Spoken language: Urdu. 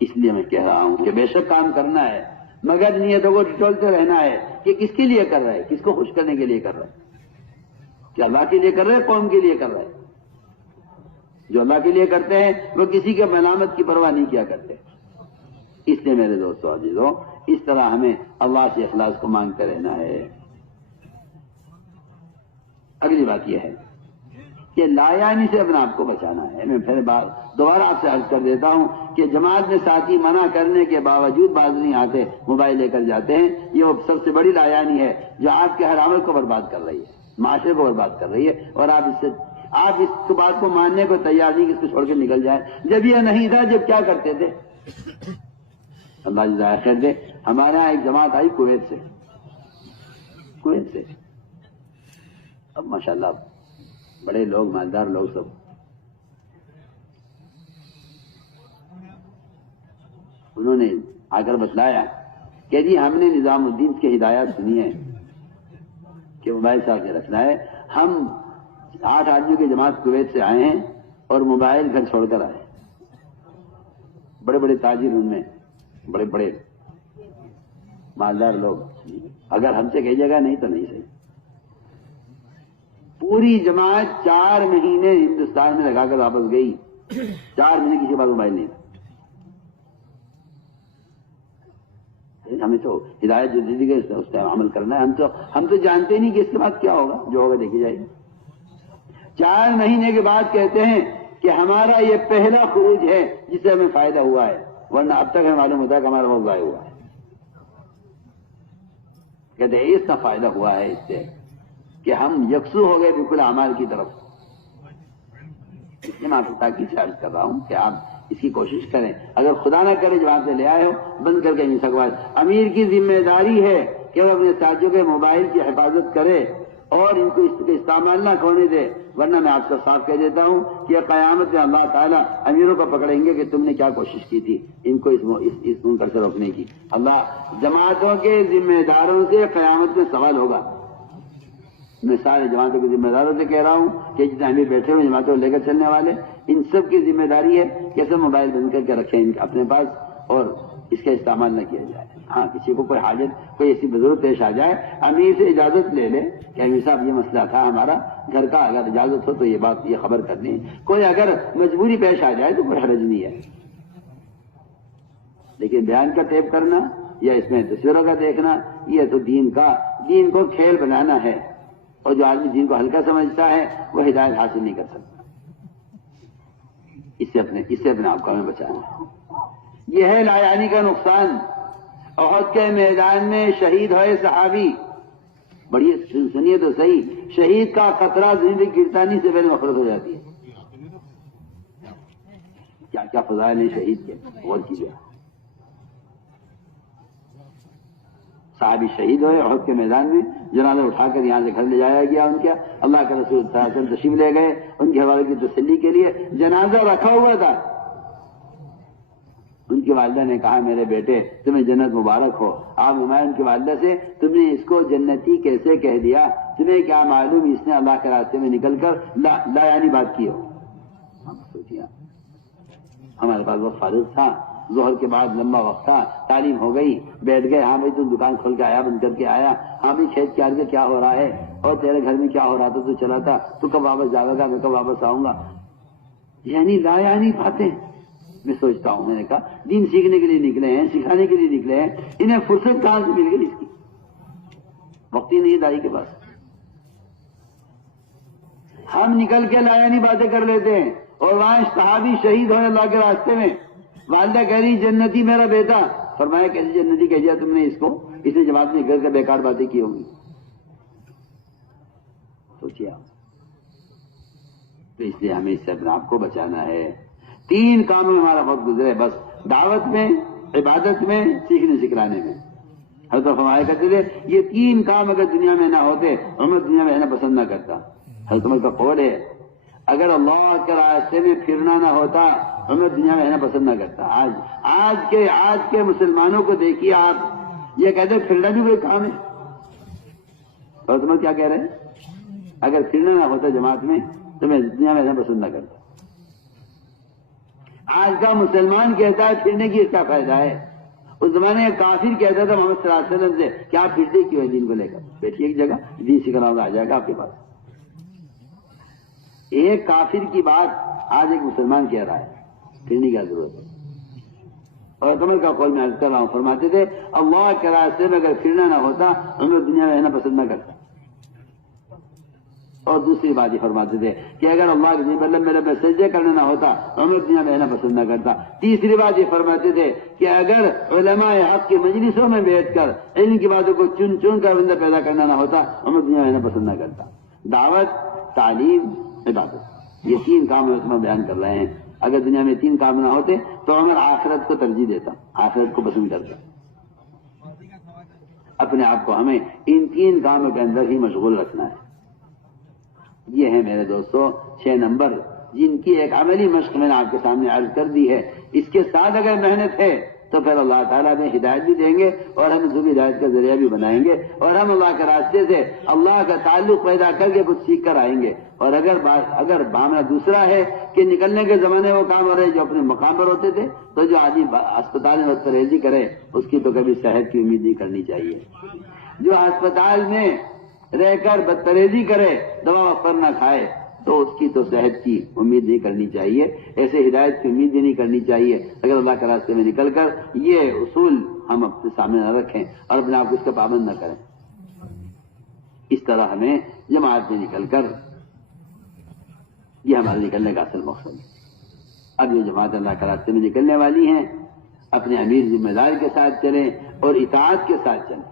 اس لیے میں کہہ رہا ہوں کہ بے شک کام کرنا ہے، مگر نیتوں کو ٹٹولتے رہنا ہے کہ کس کے لیے کر رہا ہے، کس کو خوش کرنے کے لیے کر رہا ہے، کہ اللہ کے لیے کر رہا ہے، قوم کے لیے کر رہا ہے۔ جو اللہ کے لیے کرتے ہیں وہ کسی کے ملامت کی پرواہ نہیں کیا کرتے۔ اس لیے میرے دوستو عزیزوں، اس طرح ہمیں اللہ سے اخلاص کو مانگتے رہنا ہے۔ اگلی بات یہ ہے کہ لایانی سے اپنے آپ کو بچانا ہے۔ میں پھر دوبارہ آپ سے عرض کر دیتا ہوں کہ جماعت میں ساتھی منع کرنے کے باوجود باز نہیں آتے، موبائل لے کر جاتے ہیں۔ یہ وہ سب سے بڑی لایانی ہے جو آپ کے ہر عمل کو برباد کر رہی ہے، معاشرے کو برباد کر رہی ہے، اور آپ اس بات کو ماننے کو تیار نہیں کہ اس کو چھوڑ کے نکل جائیں۔ جب یہ نہیں تھا، جب کیا کرتے تھے؟ اللہ جزائے خیر دے، ہمارے یہاں ایک جماعت آئی کویت سے، اب ماشاءاللہ بڑے لوگ، مالدار لوگ سب، انہوں نے آ کر بتلایا کہ جی ہم نے نظام الدین کی ہدایات سنی ہے کہ موبائل صاحب کے رکھنا ہے۔ ہم 8 آدمیوں کی جماعت کویت سے آئے ہیں اور موبائل گھر چھوڑ کر آئے، بڑے بڑے تاجر ان میں، بڑے بڑے مالدار لوگ، اگر ہم سے کہیے گا نہیں تو نہیں صحیح۔ پوری جماعت 4 مہینے ہندوستان میں لگا کر واپس گئی، 4 مہینے کسی کے پاس موبائل نہیں تھا۔ ہمیں تو ہدایت جو دی گئی اس پہ عمل کرنا ہے۔ ہم تو جانتے نہیں کہ اس کے بعد کیا ہوگا، جو ہوگا دیکھی جائے گی۔ 4 مہینے کے بعد کہتے ہیں کہ ہمارا یہ پہلا خروج ہے جس سے ہمیں فائدہ ہوا ہے، ورنہ اب تک ہمیں معلوم ہوتا ہے کہ ہمارا وقت ضائع ہوا ہے۔ کہتے ہیں اس کا فائدہ ہوا ہے اس سے کہ ہم یکسو ہو گئے بالکل اعمال کی طرف۔ اس لیے میں آپ کو تاکید سے عرض کر رہا ہوں کہ آپ اس کی کوشش کریں۔ اگر خدا نہ کرے جب آپ سے لے آئے ہو، بند کر کے نہیں سکوائے۔ امیر کی ذمہ داری ہے کہ وہ اپنے ساتھیوں کے موبائل کی حفاظت کرے اور ان کو اس کا استعمال نہ ہونے دے، ورنہ میں آپ کو صاف کہہ دیتا ہوں کہ قیامت میں اللہ تعالیٰ امیروں کو پکڑیں گے کہ تم نے کیا کوشش کی تھی ان کو اس منکر سے روکنے کی۔ اللہ جماعتوں کے ذمہ داروں سے قیامت میں سوال ہوگا۔ میں سارے جماعتوں کے ذمہ داروں سے کہہ رہا ہوں کہ جتنے امیر بیٹھے ہوئے جماعتوں کو لے کر چلنے والے، ان سب کی ذمہ داری ہے کہ سب موبائل بند کر کے رکھیں اپنے پاس اور اس کا استعمال نہ کیا جائے۔ ہاں کسی کو کوئی حاجت، کوئی ایسی ضرورت پیش آ جائے، امیر سے اجازت لے لے کہ امیر صاحب یہ مسئلہ تھا ہمارا گھر کا، اگر اجازت ہو تو یہ خبر کر دیں۔ کوئی اگر مجبوری پیش آ جائے تو کوئی حرج نہیں ہے، لیکن بیان کا ٹیپ کرنا یا اس میں تصویروں کا دیکھنا، یہ تو دین کو کھیل بنانا ہے، اور جو آدمی دین کو ہلکا سمجھتا ہے وہ ہدایت حاصل نہیں کر سکتا۔ اس سے اپنے آپ کو ہمیں بچانا ہے۔ یہ ہے لایانی کا نقصان۔ احد کے میدان میں شہید ہوئے صحابی، بڑی سنیے تو صحیح، شہید کا خطرہ زندگی گرتانی سے پہلے مفرط ہو جاتی ہے۔ کیا کیا فضائل ہیں شہید کے، غور کیجیے۔ صحابی شہید ہوئے احد کے میدان میں، جنازہ اٹھا کر یہاں سے گھر لے جایا گیا ان کا، اللہ کے رسول صلی اللہ علیہ وسلم تشریف لے گئے ان کے حوالے کی تسلی کے لیے۔ جنازہ رکھا ہوا تھا، ان کی والدہ نے کہا میرے بیٹے تمہیں جنت مبارک ہو۔ آپ نمائیں ان کی والدہ سے، تم نے اس کو جنتی کیسے کہہ دیا؟ تمہیں کیا معلوم اس نے اللہ کے راستے میں نکل کر لایانی بات کی ہو؟ ہم سوچیا ہمارے پاس وقت فارغ تھا، ظہر کے بعد لمبا وقت تھا، تعلیم ہو گئی، بیٹھ گئے، ہاں بھائی تو دکان کھول کے آیا، بند کر کے آیا، ہاں بھائی کھیت کے آگے کیا ہو رہا ہے اور تیرے گھر میں کیا ہو رہا تھا، تو چلا تھا، تو کب واپس جاوے گا، میں کب واپس آؤں گا؟ یعنی لایانی باتیں۔ میں سوچتا ہوں، میں نے کہا دین سیکھنے کے لیے نکلے ہیں، سکھانے کے لیے نکلے ہیں، انہیں فرصت کہاں سے مل گئی اس کی؟ وقت ہی نہیں ہے دائی کے پاس۔ ہم نکل کے لایانی باتیں کر لیتے ہیں، اور وہاں صحابی شہید ہوئے اللہ کے راستے میں، والدہ کہہ رہی جنتی میرا بیٹا، فرمایا کیسی جنتی کہہ دیا تم نے اس کو؟ اس نے جماعت میں نکل کر بیکار باتیں کی ہوں گی۔ سوچیے آپ۔ تو اس لیے ہمیں اس سے اپنے آپ کو بچانا ہے۔ 3 کاموں میں ہمارا وقت گزرے بس، دعوت میں، عبادت میں، سیکھنے سکھلانے میں۔ حضرت فرمایا کرتے تھے یہ 3 کام اگر دنیا میں نہ ہوتے عمر دنیا میں رہنا پسند نہ کرتا۔ حضرت عمر کا قول ہے اگر اللہ کے راستے میں پھرنا نہ ہوتا عمر دنیا میں رہنا پسند نہ کرتا۔ آج کے مسلمانوں کو دیکھیے آپ، یہ کہتے ہیں پھرنا بھی کوئی کام ہے۔ حضرت عمر کیا کہہ رہے ہیں؟ اگر پھرنا نہ ہوتا جماعت میں تو میں دنیا میں رہنا پسند نہ کرتا۔ آج کا مسلمان کہتا ہے پھرنے کی اس کا فائدہ ہے، اس زمانے میں کافر کہتا تھا محمد صلی اللہ علیہ وسلم سے کہ آپ پھرتے کیوں ہیں دین کو لے کر، بیٹھیے ایک جگہ دین سکھلاؤں گا، آ جائے گا آپ کے پاس۔ ایک کافر کی بات آج ایک مسلمان کہہ رہا ہے، پھرنے کی ضرورت ہے۔ اور کمر کا قول میں عرض کر رہا ہوں، فرماتے تھے اللہ کے راستے میں اگر پھرنا نہ ہوتا تو میں دنیا میں رہنا پسند نہ کرتا۔ اور دوسری بات یہ فرماتے تھے کہ اگر اللہ کے مطلب میرے میں سجدے کرنا نہ ہوتا تو میں دنیا میں رہنا پسند نہ کرتا۔ تیسری بات یہ فرماتے تھے کہ اگر علماء حق کی مجلسوں میں بیٹھ کر علم کی باتوں کو چن چن کر بندہ پیدا کرنا نہ ہوتا تو میں دنیا میں رہنا پسند نہ کرتا۔ دعوت، تعلیم، عبادت، یہ تین کام اس میں بیان کر رہے ہیں۔ اگر دنیا میں تین کام نہ ہوتے تو ہمیں آخرت کو ترجیح دیتا، آخرت کو پسند کرتا۔ اپنے آپ کو ہمیں ان تین کاموں کے اندر ہی مشغول رکھنا ہے۔ یہ ہیں میرے دوستو 6 نمبر جن کی ایک عملی مشق میں نے آپ کے سامنے عرض کر دی ہے۔ اس کے ساتھ اگر محنت ہے تو پھر اللہ تعالیٰ میں ہدایت بھی دیں گے اور ہم ضروری ہدایت کا ذریعہ بھی بنائیں گے، اور ہم اللہ کے راستے سے اللہ کا تعلق پیدا کر کے کچھ سیکھ کر آئیں گے۔ اور اگر معاملہ دوسرا ہے کہ نکلنے کے زمانے وہ کام ہو رہے جو اپنے مقام پر ہوتے تھے، تو جو آدمی اسپتال میں بدتریزی کرے اس کی تو کبھی صحت کی امید نہیں کرنی چاہیے۔ جو اسپتال میں رہ کر بدتریزی کرے، دوا پر نہ کھائے، تو اس کی تو صحت کی امید نہیں کرنی چاہیے، ایسے ہدایت کی امید بھی نہیں کرنی چاہیے۔ اگر اللہ کے راستے میں نکل کر یہ اصول ہم اپنے سامنے نہ رکھیں اور اپنے آپ کو اس کا پابند نہ کریں، اس طرح ہمیں جماعت میں نکل کر، یہ ہمارے نکلنے کا اصل مقصد ہے۔ اب یہ جماعت اللہ کے راستے میں نکلنے والی ہیں، اپنے امیر ذمہ دار کے ساتھ چلیں اور اطاعت کے ساتھ چلیں۔